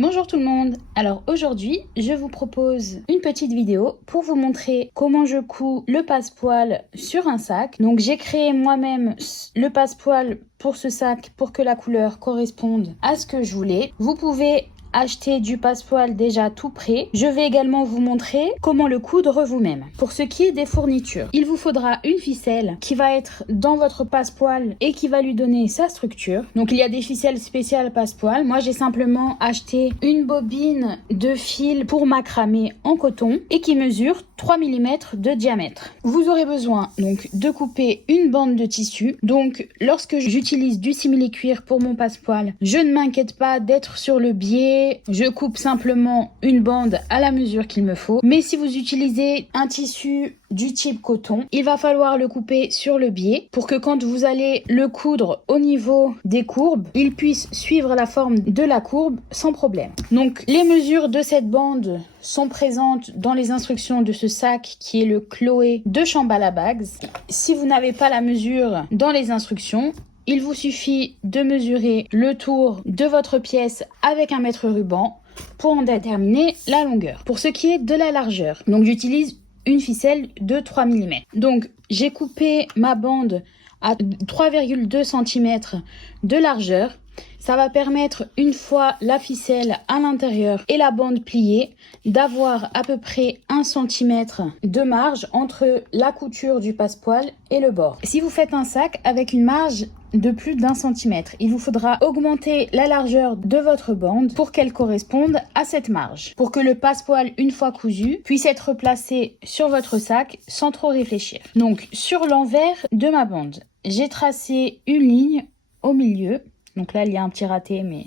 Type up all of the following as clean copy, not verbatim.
Bonjour tout le monde. Alors aujourd'hui, je vous propose une petite vidéo pour vous montrer comment je couds le passepoil sur un sac. Donc j'ai créé moi-même le passepoil pour ce sac pour que la couleur corresponde à ce que je voulais. Vous pouvez acheter du passepoil déjà tout prêt. Je vais également vous montrer comment le coudre vous-même. Pour ce qui est des fournitures, il vous faudra une ficelle qui va être dans votre passepoil et qui va lui donner sa structure. Donc il y a des ficelles spéciales passepoil. Moi j'ai simplement acheté une bobine de fil pour macramé en coton et qui mesure 3 mm de diamètre. Vous aurez besoin donc de couper une bande de tissu. Donc lorsque j'utilise du simili-cuir pour mon passepoil, je ne m'inquiète pas d'être sur le biais. Je coupe simplement une bande à la mesure qu'il me faut. Mais si vous utilisez un tissu du type coton, il va falloir le couper sur le biais pour que quand vous allez le coudre au niveau des courbes, il puisse suivre la forme de la courbe sans problème. Donc les mesures de cette bande sont présentes dans les instructions de ce sac qui est le Chloé de Shambhala Bags. Si vous n'avez pas la mesure dans les instructions, il vous suffit de mesurer le tour de votre pièce avec un mètre ruban pour en déterminer la longueur. Pour ce qui est de la largeur, donc j'utilise une ficelle de 3 mm. Donc j'ai coupé ma bande à 3,2 cm de largeur. Ça va permettre, une fois la ficelle à l'intérieur et la bande pliée, d'avoir à peu près 1 cm de marge entre la couture du passepoil et le bord. Si vous faites un sac avec une marge de plus d'1 cm, il vous faudra augmenter la largeur de votre bande pour qu'elle corresponde à cette marge, pour que le passepoil, une fois cousu, puisse être placé sur votre sac sans trop réfléchir. Donc sur l'envers de ma bande, j'ai tracé une ligne au milieu. Donc là, il y a un petit raté, mais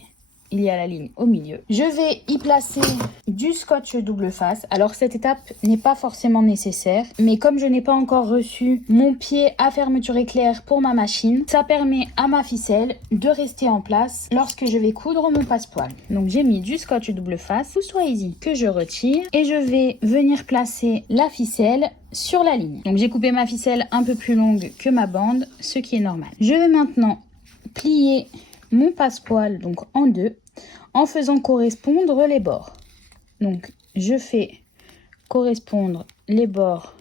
il y a la ligne au milieu. Je vais y placer du scotch double face. Alors, cette étape n'est pas forcément nécessaire, mais comme je n'ai pas encore reçu mon pied à fermeture éclair pour ma machine, ça permet à ma ficelle de rester en place lorsque je vais coudre mon passepoil. Donc, j'ai mis du scotch double face, soit easy, que je retire. Et je vais venir placer la ficelle sur la ligne. Donc, j'ai coupé ma ficelle un peu plus longue que ma bande, ce qui est normal. Je vais maintenant plier mon passepoil donc en deux en faisant correspondre les bords. Donc je fais correspondre les bords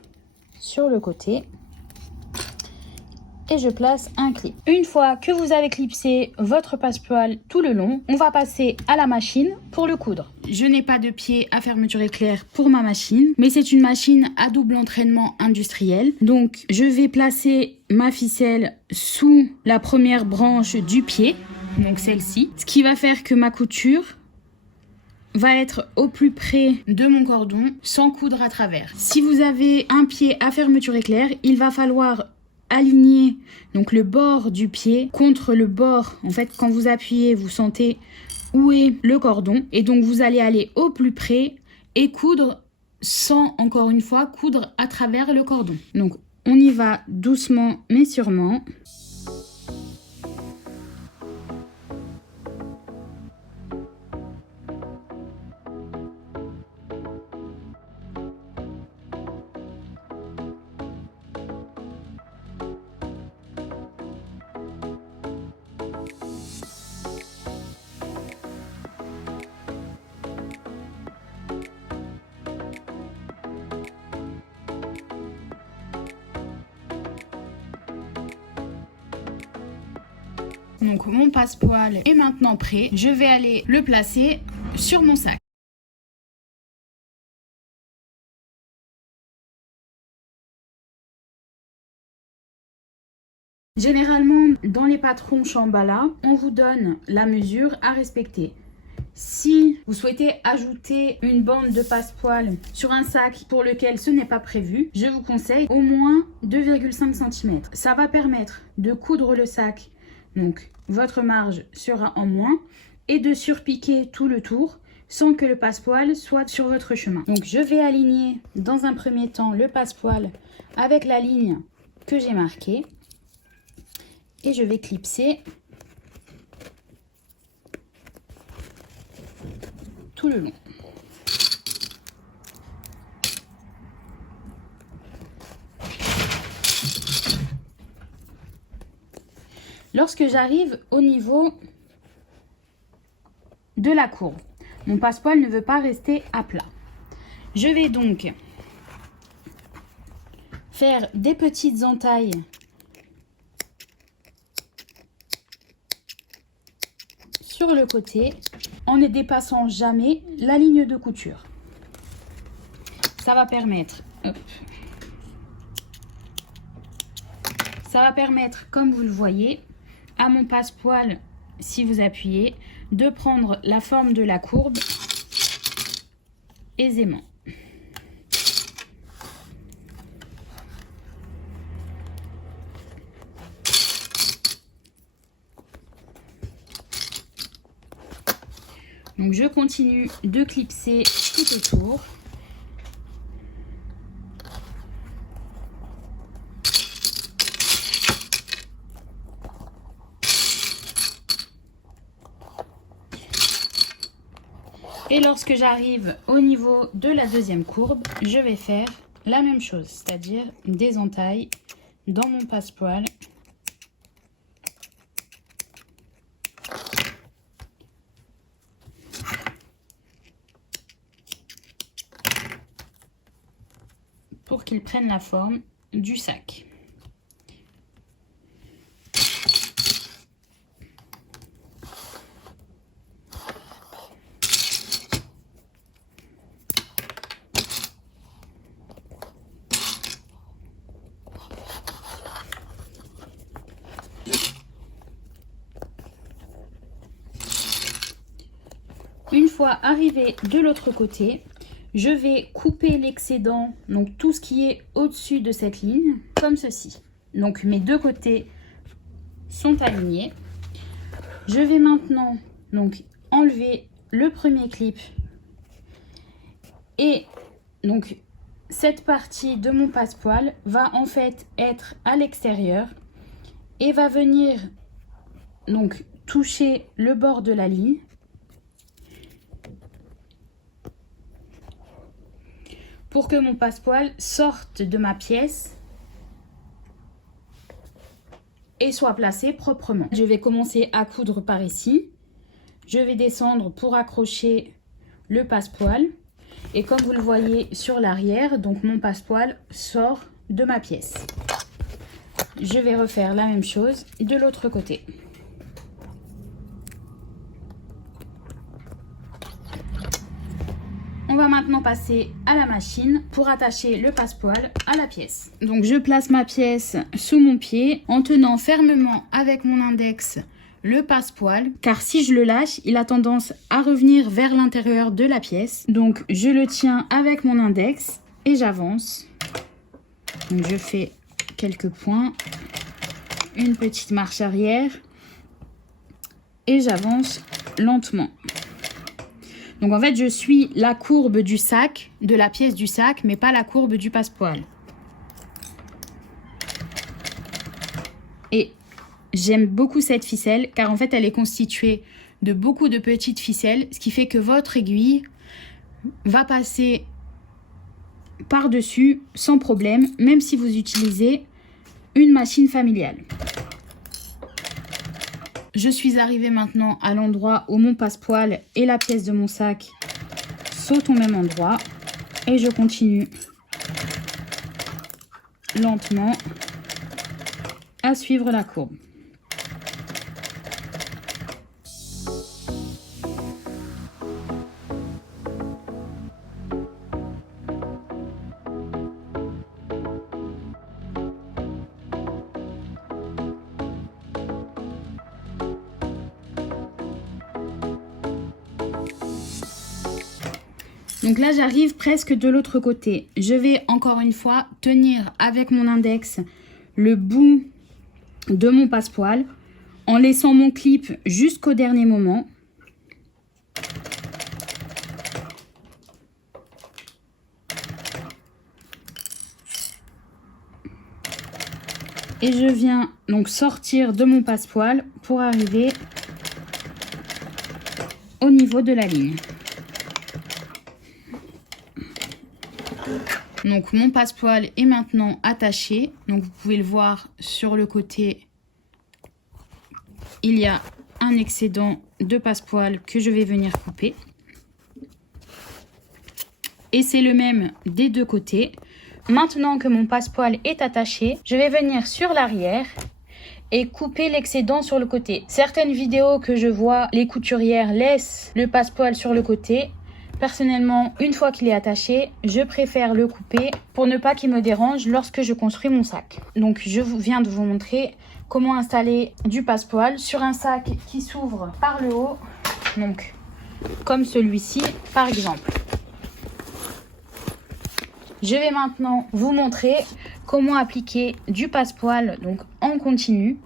sur le côté et je place un clip. Une fois que vous avez clipsé votre passepoil tout le long, on va passer à la machine pour le coudre. Je n'ai pas de pied à fermeture éclair pour ma machine, mais c'est une machine à double entraînement industriel. Donc je vais placer ma ficelle sous la première branche du pied, donc celle-ci, ce qui va faire que ma couture va être au plus près de mon cordon sans coudre à travers. Si vous avez un pied à fermeture éclair, il va falloir aligner donc le bord du pied contre le bord. En fait, quand vous appuyez, vous sentez où est le cordon et donc vous allez aller au plus près et coudre sans, encore une fois, coudre à travers le cordon. Donc on y va doucement mais sûrement. Donc mon passepoil est maintenant prêt. Je vais aller le placer sur mon sac. Généralement, dans les patrons Shambhala, on vous donne la mesure à respecter. Si vous souhaitez ajouter une bande de passepoil sur un sac pour lequel ce n'est pas prévu, je vous conseille au moins 2,5 cm. Ça va permettre de coudre le sac, donc votre marge sera en moins, et de surpiquer tout le tour sans que le passepoil soit sur votre chemin. Donc je vais aligner dans un premier temps le passepoil avec la ligne que j'ai marquée et je vais clipser tout le long. Lorsque j'arrive au niveau de la courbe, Mon passepoil ne veut pas rester à plat. Je vais donc faire des petites entailles sur le côté en ne dépassant jamais la ligne de couture. Ça va permettre, comme vous le voyez, à mon passepoil, si vous appuyez, de prendre la forme de la courbe aisément. Donc je continue de clipser tout autour. Et lorsque j'arrive au niveau de la deuxième courbe, je vais faire la même chose, c'est-à-dire des entailles dans mon passepoil. Pour qu'ils prennent la forme du sac. Une fois arrivé de l'autre côté, je vais couper l'excédent, donc tout ce qui est au-dessus de cette ligne, comme ceci. Donc mes deux côtés sont alignés. Je vais maintenant donc enlever le premier clip et donc cette partie de mon passepoil va en fait être à l'extérieur et va venir donc toucher le bord de la ligne. Pour que mon passepoil sorte de ma pièce et soit placé proprement. Je vais commencer à coudre par ici. Je vais descendre pour accrocher le passepoil. Et comme vous le voyez sur l'arrière, donc mon passepoil sort de ma pièce. Je vais refaire la même chose de l'autre côté. On va maintenant passer à la machine pour attacher le passepoil à la pièce. Donc je place ma pièce sous mon pied en tenant fermement avec mon index le passepoil, car si je le lâche, il a tendance à revenir vers l'intérieur de la pièce. Donc je le tiens avec mon index et j'avance. Donc je fais quelques points, une petite marche arrière et j'avance lentement. Donc en fait, je suis la courbe du sac, de la pièce du sac, mais pas la courbe du passepoil. Et j'aime beaucoup cette ficelle, car en fait, elle est constituée de beaucoup de petites ficelles, ce qui fait que votre aiguille va passer par-dessus sans problème, même si vous utilisez une machine familiale. Je suis arrivée maintenant à l'endroit où mon passepoil et la pièce de mon sac sautent au même endroit. Et je continue lentement à suivre la courbe. Donc là, j'arrive presque de l'autre côté. Je vais encore une fois tenir avec mon index le bout de mon passepoil en laissant mon clip jusqu'au dernier moment. Et je viens donc sortir de mon passepoil pour arriver au niveau de la ligne. Donc mon passepoil est maintenant attaché. Donc vous pouvez le voir sur le côté. Il y a un excédent de passepoil que je vais venir couper. et c'est le même des deux côtés. Maintenant que mon passepoil est attaché, je vais venir sur l'arrière et couper l'excédent sur le côté. Certaines vidéos que je vois, les couturières laissent le passepoil sur le côté. Personnellement, une fois qu'il est attaché, je préfère le couper pour ne pas qu'il me dérange lorsque je construis mon sac. Donc je viens de vous montrer comment installer du passepoil sur un sac qui s'ouvre par le haut. Donc comme celui-ci par exemple. Je vais maintenant vous montrer comment appliquer du passepoil donc en continu.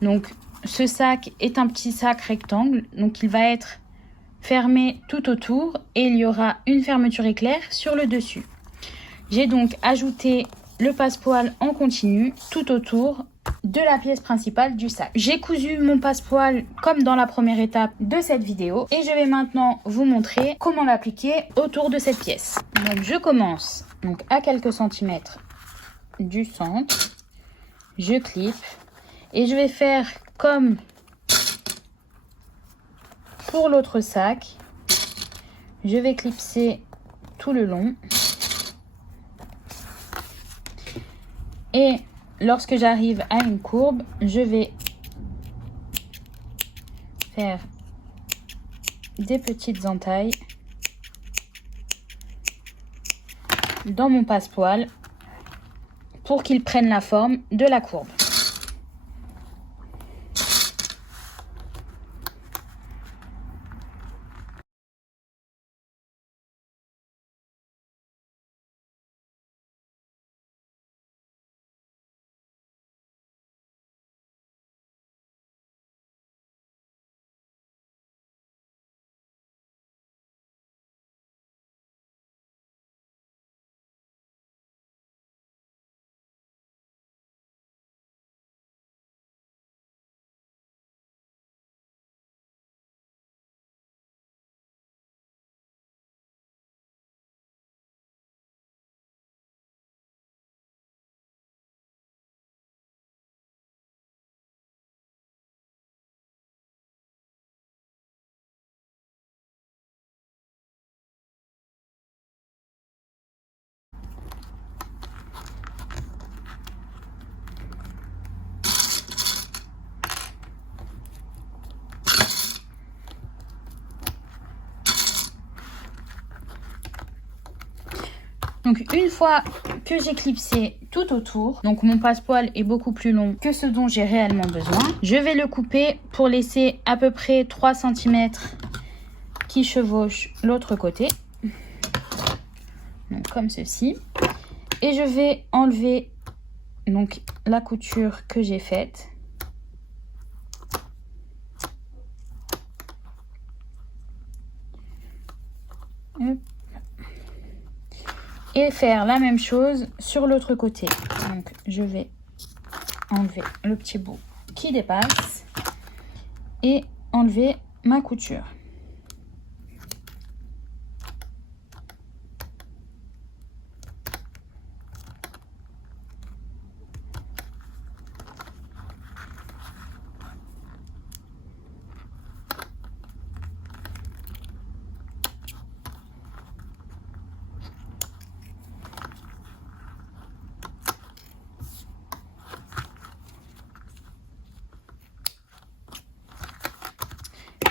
Donc ce sac est un petit sac rectangle, donc il va être fermé tout autour et il y aura une fermeture éclair sur le dessus. J'ai donc ajouté le passepoil en continu tout autour de la pièce principale du sac. J'ai cousu mon passepoil comme dans la première étape de cette vidéo et je vais maintenant vous montrer comment l'appliquer autour de cette pièce. Donc je commence donc à quelques centimètres du centre, je clip et je vais faire comme pour l'autre sac. Je vais clipser tout le long et lorsque j'arrive à une courbe, je vais faire des petites entailles dans mon passepoil pour qu'il prenne la forme de la courbe. Donc une fois que j'ai clipsé tout autour, donc mon passepoil est beaucoup plus long que ce dont j'ai réellement besoin, je vais le couper pour laisser à peu près 3 cm qui chevauchent l'autre côté. Donc comme ceci. Et je vais enlever donc la couture que j'ai faite. Hop. Et faire la même chose sur l'autre côté. Donc je vais enlever le petit bout qui dépasse et enlever ma couture.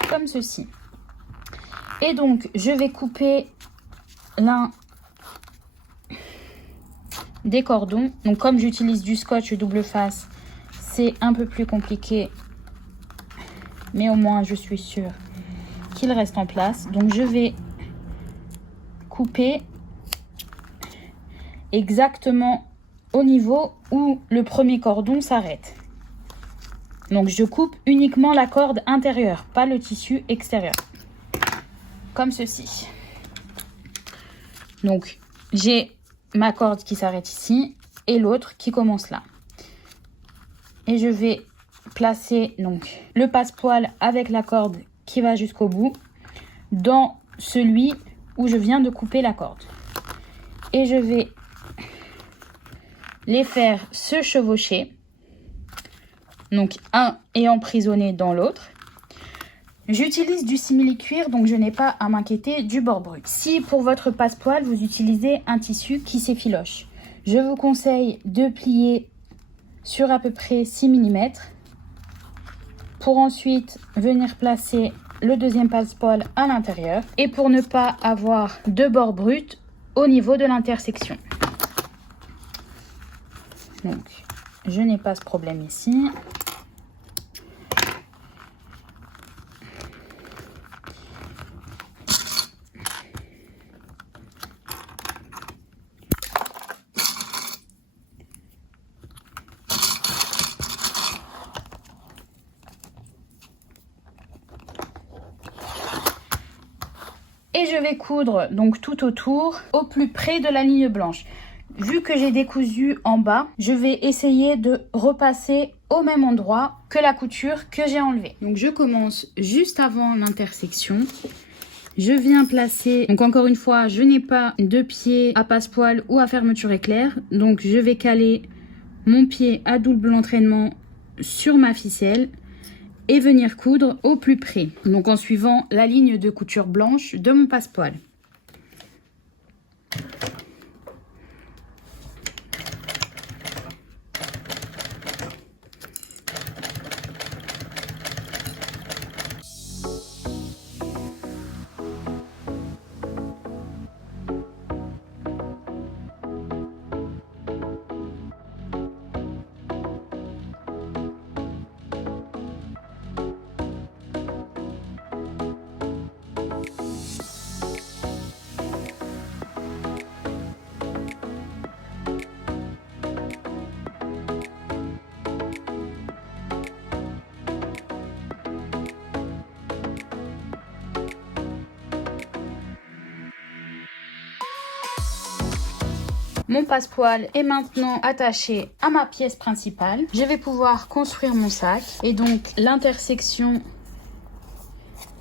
Comme ceci. Et donc je vais couper l'un des cordons. Donc comme j'utilise du scotch double face, c'est un peu plus compliqué, mais au moins je suis sûre qu'il reste en place. Donc je vais couper exactement au niveau où le premier cordon s'arrête. Donc je coupe uniquement la corde intérieure, pas le tissu extérieur. Comme ceci. Donc j'ai ma corde qui s'arrête ici et l'autre qui commence là. Et je vais placer donc le passepoil avec la corde qui va jusqu'au bout dans celui où je viens de couper la corde. Et je vais les faire se chevaucher. Donc un est emprisonné dans l'autre. J'utilise du simili-cuir, donc je n'ai pas à m'inquiéter du bord brut. Si pour votre passepoil, vous utilisez un tissu qui s'effiloche, je vous conseille de plier sur à peu près 6 mm pour ensuite venir placer le deuxième passepoil à l'intérieur et pour ne pas avoir de bord brut au niveau de l'intersection. Donc, je n'ai pas ce problème ici. Et je vais coudre donc tout autour au plus près de la ligne blanche. Vu que j'ai décousu en bas, je vais essayer de repasser au même endroit que la couture que j'ai enlevée. Donc je commence juste avant l'intersection. Je viens placer, donc encore une fois, je n'ai pas de pied à passepoil ou à fermeture éclair. Donc je vais caler mon pied à double entraînement sur ma ficelle et venir coudre au plus près. Donc en suivant la ligne de couture blanche de mon passepoil. Mon passepoil est maintenant attaché à ma pièce principale. Je vais pouvoir construire mon sac. Et donc l'intersection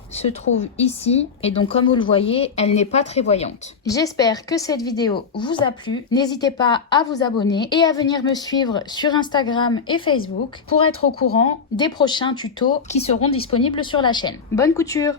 se trouve ici. Et donc comme vous le voyez, elle n'est pas très voyante. J'espère que cette vidéo vous a plu. N'hésitez pas à vous abonner et à venir me suivre sur Instagram et Facebook pour être au courant des prochains tutos qui seront disponibles sur la chaîne. Bonne couture!